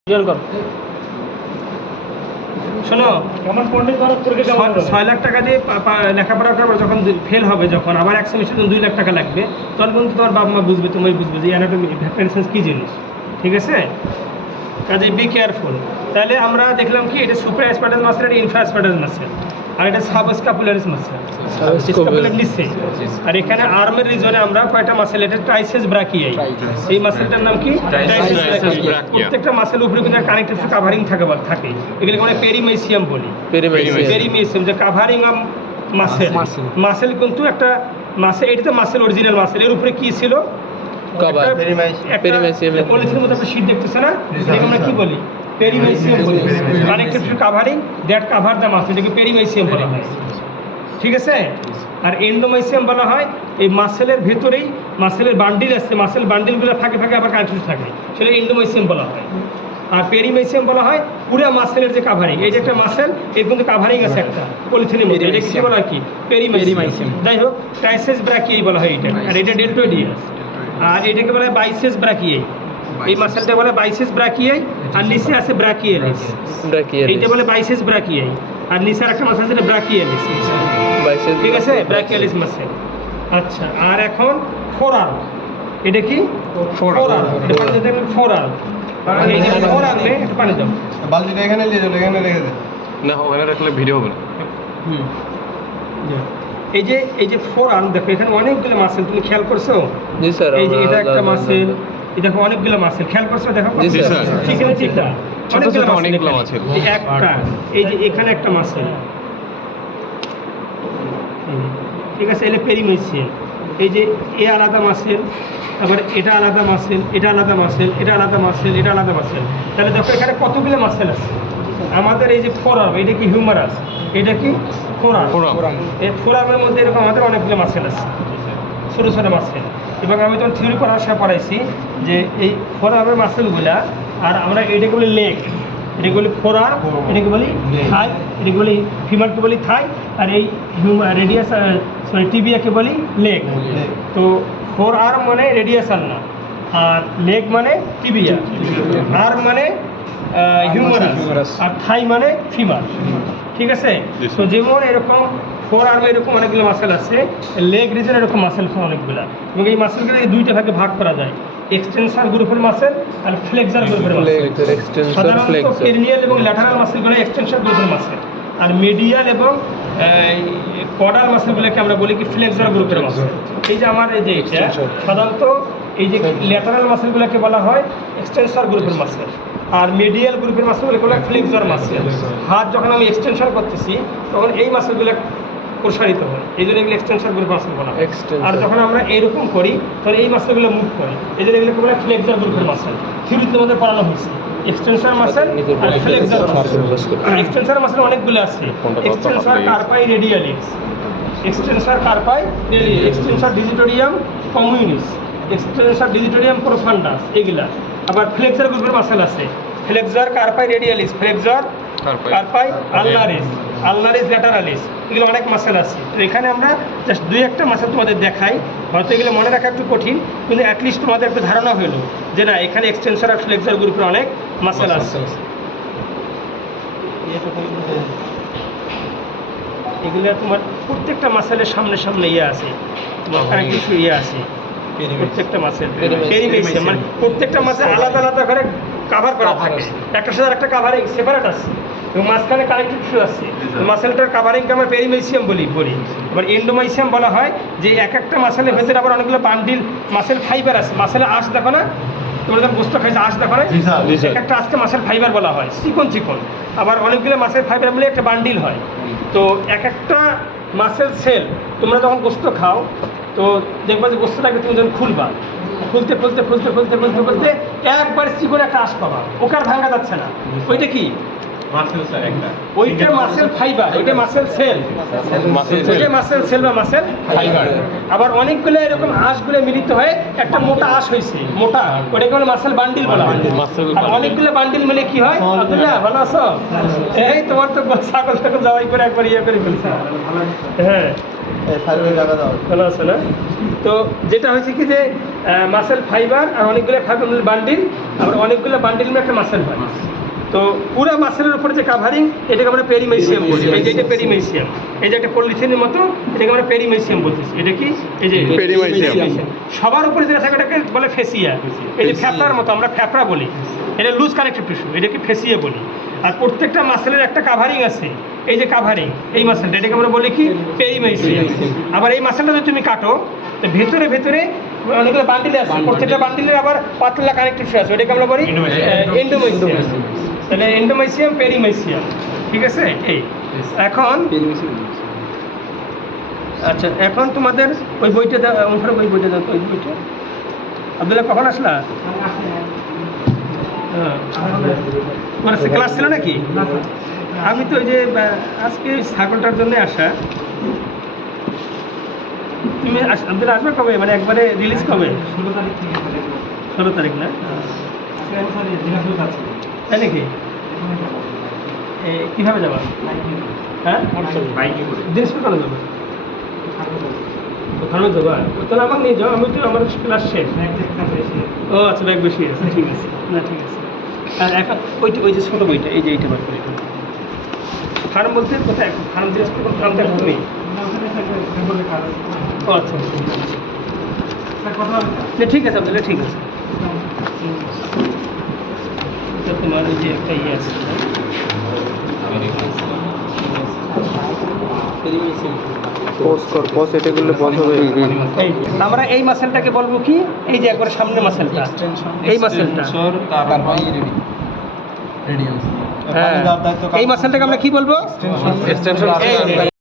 শোনো, 6 লাখ টাকা দিয়ে লেখাপড়া করবো, যখন ফেল হবে, যখন আবার এক সেমিস্টার 2 লাখ টাকা লাগবে, তখন কিন্তু তোমার বাবা মা বুঝবে, তুমি বুঝবে যে অ্যানাটমি ভ্যাকসিনেশন কী জিনিস। ঠিক আছে, কাজে বি কেয়ারফুল। তাহলে আমরা দেখলাম কি, এটা সুপার অ্যাসপারাটাস মাসেল, এটা ইনফ্রা অ্যাসপারাটাস মাসেল, আর এটা সাবস্ক্যাপুলারিস মাসেল, স্ক্যাপুলার নিচে। আর এখানে আর্মের রিজনে আমরা কয়টা মাসেল, এটা ট্রাইসেস ব্রাকিয়াই। এই মাসেলটার নাম কি? ট্রাইসেস ব্রাকিয়াই। প্রত্যেকটা মাসেল উপরে কিন্তু কানেক্টিভ কাভারিং থাকে, এগুলো আমরা পেরিমেসিয়াম বলি। পেরিমেসিয়াম যে কাভারিং অফ মাসেল। মাসেল কিন্তু একটা মাসেল, এটা তো মাসেল, অরিজিনাল মাসেল। এর উপরে কি ছিল? পলিথিনের মধ্যে একটা শীট দেখতেছে না, এটাকে আমরা কি বলি? পেরিমেসিয়াম বলি। Connective covering that cover the muscle, এটাকে পেরিমেসিয়াম বলা হয়। ঠিক আছে। আর এন্ডোমেসিয়াম বলা হয় এই মাসেলের ভেতরেই মাসেলের বান্ডিল আছে, মাসেল বান্ডিলগুলো ফাঁকে আবার কানেক্টিভ থাকে, সেটা এন্ডোমেসিয়াম বলা হয়। আর পেরিমেসিয়াম বলা হয় পুরো মাসেলের যে কাভারিং। এই যে একটা মাসেল, এর কিন্তু কাভারিং আছে একটা পলিথিনের মধ্যে, এটা কি বলা হয়? কি পেরিমেসিয়াম। যাই হোক, ট্রাইসেস ব্রাকিয়াই বলা হয় এটা। আর এটা ডেল্টোইডিয়াস। আর এটাকে বলা হয় বাইসেস ব্রাকিয়াই। এই মাসেলটা বলে বাইসেস ব্রাকিয়াই, আর নিচে আছে ব্রাকিয়ালিস। এইটা বলে বাইসেস ব্রাকিয়াই, আর নিচে একটা মাসেল আছে ব্রাকিয়ালিস। ঠিক আছে, ব্রাকিয়ালিস মাসেল। আচ্ছা, আর এখন ফোরআর্ম। এটা কি? ফোরআর্ম। এটা পানি দিতে ফোরআর্ম। এই যে ফোরআর্মে একটু পানি দাও। বালতিটা এখানে নিয়ে যাও, এখানে রেখে দে। না, ওখানে রাখলে ভিডিও হবে না। এই যে ফোরআর্ম, দেখো এখানে অনেকগুলো মাসেল, তুমি খেয়াল করছো? জি স্যার। এই যে এটা একটা মাসেল, এই দেখো অনেকগুলো মাসেল, খেয়াল করছো? দেখো চিকেনের চিকটা অনেকগুলো মাসেল। একটা এই যে এখানে একটা মাসেল, ঠিক আছে, এটা পেরিমেসিয়াম। এই যে এ আলাদা মাসেল, আবার এটা আলাদা মাসেল, এটা আলাদা মাসেল, এটা আলাদা মাসেল, এটা আলাদা মাসেল। তাহলে দেখো এখানে কতগুলো মাসেল আছে আমাদের। এই যে ফোরআর্ম, এটা কি হিউমারাস, এটা কি ফোরআর্ম। এই ফোরআর্মের মধ্যে এরকম আমাদের অনেকগুলো মাসেল আছে, ছোটো ছোটো মাসেল। এবং আমি তখন থিওরি পড়ার সময় পড়াইছি যে এই ফোরআর্মের মাসেলগুলা, আর আমরা এটাকে বলি লেগ, এটাকে বলি ফোরআর্ম, এটাকে বলি থাই, এটাকে বলি ফিমারকে বলি থাই, আর এই রেডিয়াস টিবিয়াকে বলি লেগ। তো ফোরআর্ম মানে রেডিয়াসাল না, আর লেগ মানে টিবিয়া, আর্ম মানে হিউমারাস, আর থাই মানে ফিমার। ঠিক আছে। তো যেমন এরকম ফোরআর্মে এরকম অনেকগুলো মাসেল আছে, লেগ রিজনে এরকম মাসেল আছে অনেকগুলো। এবং এই মাসেলগুলো এই দুইটা ভাগে ভাগ করা যায়, এক্সটেনসার গ্রুপের মাসেল আর ফ্লেক্সার গ্রুপের মাসেল। সাধারণত পেরিনিয়াল এবং ল্যাটারাল মাসেলগুলো এক্সটেনসার গ্রুপের মাসেল, আর মিডিয়াল এবং কডাল মাসেলগুলোকে আমরা বলি কি ফ্লেক্সার গ্রুপের মাসেল। এই যে আমার এই যে এটা সাধারণত এই যে ল্যাটারাল মাসেলগুলোকে বলা হয় এক্সটেনসার গ্রুপের মাসেল, আর মিডিয়াল গ্রুপের মাসেলগুলোকে বলা হয় ফ্লেক্সার মাসেল। হাত যখন আমি এক্সটেনশন করতেছি তখন এই মাসেলগুলো প্রসারিত হয়, এই জন্য এগুলো এক্সটেনশন গ্রুপের মাসেল বলা হয়। আর যখন আমরা এরকম করি তখন এই মাসেলগুলো মুভ করে, এই জন্য এগুলোকে বলা হয় ফ্লেক্সার গ্রুপের মাসেল। থিওরিতে আমাদের পড়ানো হয়েছে এক্সটেনশন মাসেল আর ফ্লেক্সার মাসেল। এক্সটেনশন মাসেল অনেকগুলো আছে, extensor কার্পাই radialis, extensor কার্পাই radialis, extensor ডিজিটোরিয়াম কমিউনিস, extensor ডিজিটোরিয়াম profundus, এগুলা। আবার ফ্লেক্সার গ্রুপের মাসেল আছে, flexor কার্পাই radialis, flexor কার্পাই ulnaris, ulnaris ল্যাটারালিস, এগুলো অনেক মাসেল আছে। তো এখানে আমরা জাস্ট দুই একটা মাসেল তোমাদের দেখাই, হয়তো এগুলো মনে রাখা একটু কঠিন, কিন্তু অ্যাটলিস্ট তোমাদের একটা ধারণা হলো যে না এখানে এক্সটেনসর আর ফ্লেক্সার গ্রুপের অনেক মাসেল আছে। এগুলো তোমার প্রত্যেকটা মাসেলের সামনে ইয়ে আছে, তোমার কিছু ইয়ে আছে প্রত্যেকটা মাসেল। পেরিমেসিয়াম মানে প্রত্যেকটা মাসে আলাদা আলাদা করে কাভার করা থাকে, একটা সাথে একটা কাভারিং সেপারেট আছে, এবং মাঝখানে কানেক্টিভ টিস্যু আছে। মাসেলটার কাভারিংকে আমরা পেরিমেসিয়াম বলি। আবার এন্ডোমেসিয়াম বলা হয় যে এক একটা মাসেলের ভেতরে আবার অনেকগুলো বান্ডিল মাসেল ফাইবার আছে। মাসেলে আঁশ দেখো না, তোমরা যখন গোস্ত খাইছো আঁশ দেখো না, এক একটা আজকে মাসেল ফাইবার বলা হয়, চিকন। আবার অনেকগুলো মাসেল ফাইবার মিলে একটা বান্ডিল হয়। তো এক একটা মাসেল সেল তোমরা যখন গোস্ত খাও তো দেখবা যে গোস্তটাকে তুমি যখন খুলবা, খুলতে একবার চিকন একটা আঁশ পাবা, ওকে আর ভাঙা যাচ্ছে না। ওইটা কি? ওইটা মাসেল ফাইবার, ওইটা মাসেল সেল, ওইটা মাসেল সেল বা মাসেল ফাইবার। আবার অনেকগুলো এরকম আঁশগুলো মিলিত হয়ে একটা মোটা আঁশ হয়েছে, মোটা, ওটাকে বলে মাসেল বান্ডিল বলা হয়। আর অনেকগুলো বান্ডিল মিলে কি হয়? আব্দুল্লাহ ভালো আছো? এই তোমার তো ছাগল জবাই করে একবার ইয়ে করে ফেলছে। হ্যাঁ, সার্ভে জায়গা দাও। ভালো আছে না? তো যেটা হয়েছে কি যে মাসেল ফাইবার আর অনেকগুলো ফাইবার বান্ডিল, আবার অনেকগুলো বান্ডিল মিলে একটা মাসেল হয়। তো পুরো মাসেলের উপরে যে কাভারিং এটাকে আমরা পেরিমেসিয়াম বলি। এই যে এটা পেরিমেসিয়াম, এই যে একটা পলিথিনের মতো, এটাকে আমরা পেরিমেসিয়াম বলতেছি। এটা কি? এই যে পেরিমেসিয়াম। সবার উপরে যেটা থাকে ওটাকে বলে ফেসিয়া। এই যে ফ্যাপড়ার মতো, আমরা ফ্যাপড়া বলি, এটা লুজ কানেক্টিভ টিস্যু, এটাকে ফেসিয়া বলি। আর প্রত্যেকটা মাসেলের একটা কাভারিং আছে, এই যে কাভারিং, এই মাসেলটা এটাকে আমরা বলি কি? পেরিমেসিয়াম। আবার এই মাসেলটা যদি তুমি কাটো, তো ভেতরে ভেতরে অনেকগুলো বান্ডিলে আছে, প্রত্যেকটা বান্ডিলের আবার পাতলা কানেক্টিভ টিস্যু আছে, ওটাকে আমরা বলি এন্ডোমেসিয়াম। তাহলে এন্ডোমেসিয়াম, পেরিমেসিয়াম, ঠিক আছে? এই এখন আচ্ছা, এখন তোমাদের ওই বইটা অনুসারে ওই বইটা দাও তো, ওই বইটা। আব্দুল্লাহ কখন আসলা? হ্যাঁ, তোমার ক্লাস ছিল নাকি? আমি তো ওই যে আজকে ছাগলটার জন্য আসা। তুমি আব্দুল্লাহ আসবে কবে, মানে একবারে রিলিজ কবে? 16 তারিখ না? তাই নাকি? কীভাবে যাবা? হ্যাঁ, দিনাজপুর কেন যাবে? ওখানেও যাবা? তাহলে আমাকে নিয়ে যাও, আমি তো আমার ক্লাস শেষ। ও আচ্ছা, ব্যাগ বেশি আছে, ঠিক আছে। না ঠিক আছে। আর এখন ওই যে ছোটো বইটা, এই যে এইটা বার করে ফার্ম বলতে কোথায়? ফার্ম দিনাজপুর কোন ফার্মটা তুমি? ও আচ্ছা, ঠিক আছে আপনাদের, ঠিক আছে। তো তোমার ওই যে একটা ইয়ে আছে, আমরা এই মাসেলটাকে বলবো কি? এই যে একবার সামনে মাসেলটা, এই মাসেলটা, হ্যাঁ, এই মাসেলটাকে আমরা কি বলবো? এক্সটেনশন।